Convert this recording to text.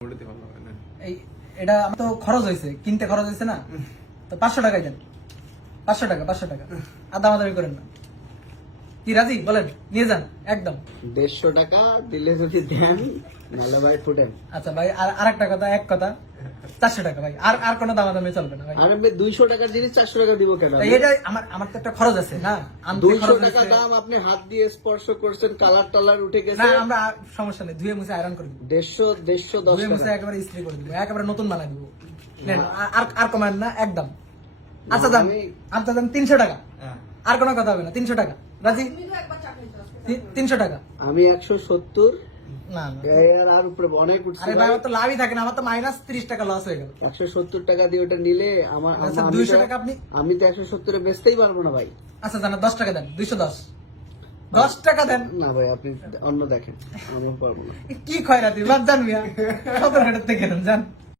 এই এটা আমার তো খরচ হয়েছে, কিনতে খরচ হয়েছে না, তো 500 টাকাই দেন। 500 টাকা 500 টাকা, আর দামাদামি করেন না। কি রাজি বলেন? নিয়ে যান একদম। 150 টাকা দিলে যদি দেন নাহলে ভাই ফুটেন। আচ্ছা ভাই, আর একটা কথা, এক কথা 400 টাকা ভাই, আর কোনো দামাদামি চলবে না ভাই। আর আমি 200 টাকার জিনিস 400 টাকা দিব কেন? এটা আমার তো একটা খরচ আছে না, 200 টাকা দাম, আপনি হাত দিয়ে স্পর্শ করছেন, কালার টালার উঠে গেছে। না আমরা সমস্যা নেই, ধুয়ে মুছে আয়রন করে দিব। 150 ধুয়ে 10 মুছে টাকা। একেবারে ইস্ত্রি করে দিব, একেবারে নতুন বানাই দিব। নেন, আর কমেন না একদম। আচ্ছা দাম, আচ্ছা দাম 300 টাকা, আর কোনো কথা হবে না। 300 টাকা রাজি? 300 টাকা। আমি 170। না না আর উপরে অনেক উঠছে। আরে ভাই, আমার তো লাভই থাকে না, আমার তো মাইনাস 30 টাকা লস হয়ে গেল। 170 টাকা দিয়ে ওটা নিলে আমার আচ্ছা 200 টাকা আপনি। আমি তো 170 এ বেচতেই পারবো না ভাই। আচ্ছা জানা 10 টাকা দেন, 210। 10 টাকা দেন না ভাই, আপনি অন্য দেখেন, আমি পারবো না। কি খয়রাতি বাদ জান মিয়া, 17 ঘাটের থেকে দেন জান।